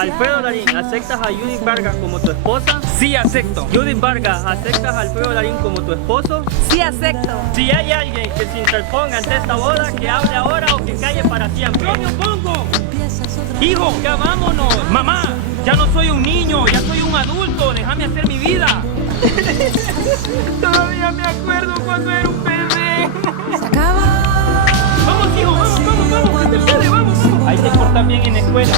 Alfredo Larín, ¿aceptas a Judith Vargas como tu esposa? Sí, acepto. Judith Vargas, ¿aceptas a Alfredo Larín como tu esposo? Sí, acepto. Si hay alguien que se interponga ante esta boda, que hable ahora o que calle para siempre. ¡Yo me opongo! Hijo, ya vámonos. Mamá, ya no soy un niño, ya soy un adulto. Déjame hacer mi vida. Todavía me acuerdo cuando era un bebé. Se acaba. Vamos, hijo, vamos, que te puede, vamos. Ahí te portas bien en la escuela.